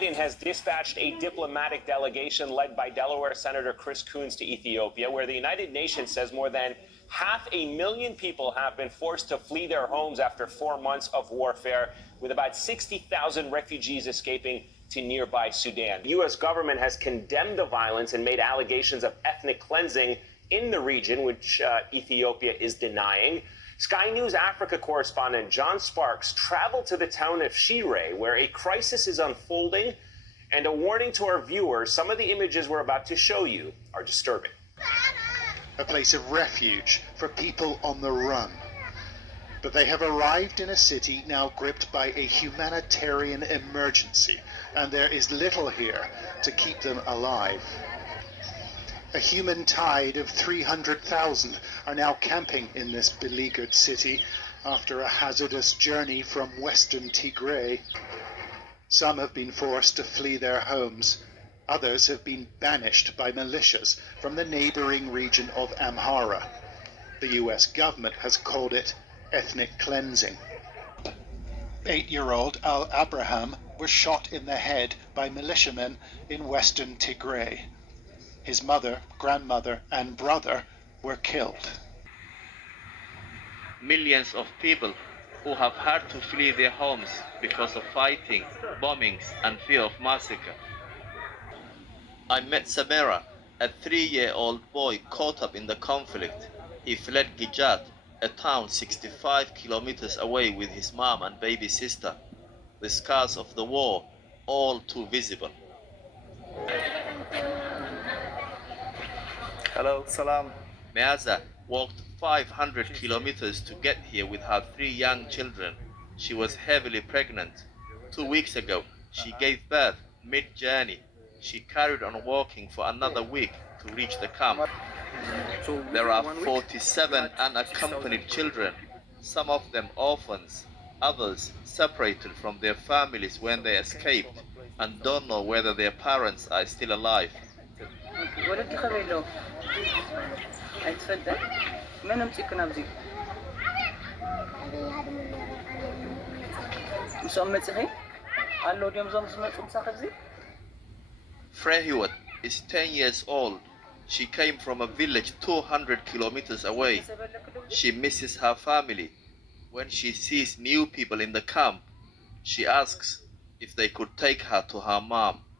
Biden has dispatched a diplomatic delegation led by Delaware Senator Chris Coons to Ethiopia, where the United Nations says more than 500,000 people have been forced to flee their homes after 4 months of warfare, with about 60,000 refugees escaping to nearby Sudan. The U.S. government has condemned the violence and made allegations of ethnic cleansing in the region, which Ethiopia is denying. Sky News Africa correspondent John Sparks traveled to the town of Tigray, where a crisis is unfolding, and a warning to our viewers, some of the images we're about to show you are disturbing. A place of refuge for people on the run. But they have arrived in a city now gripped by a humanitarian emergency, and there is little here to keep them alive. A human tide of 300,000 are now camping in this beleaguered city after a hazardous journey from western Tigray. Some have been forced to flee their homes. Others have been banished by militias from the neighboring region of Amhara. The US government has called it ethnic cleansing. 8-year-old Al Abraham was shot in the head by militiamen in western Tigray. His mother, grandmother, and brother were killed. Millions of people who have had to flee their homes because of fighting, bombings, and fear of massacre. I met Samira, a 3-year-old boy caught up in the conflict. He fled Gijat, a town 65 kilometers away, with his mom and baby sister. The scars of the war, all too visible. Hello, salam. Meaza walked 500 kilometers to get here with her 3 young children. She was heavily pregnant. 2 weeks ago, she gave birth mid-journey. She carried on walking for another week to reach the camp. There are 47 unaccompanied children, some of them orphans, others separated from their families when they escaped and don't know whether their parents are still alive. Frehiwat is 10 years old. She came from a village 200 kilometers away. She misses her family. When she sees new people in the camp, she asks if they could take her to her mom.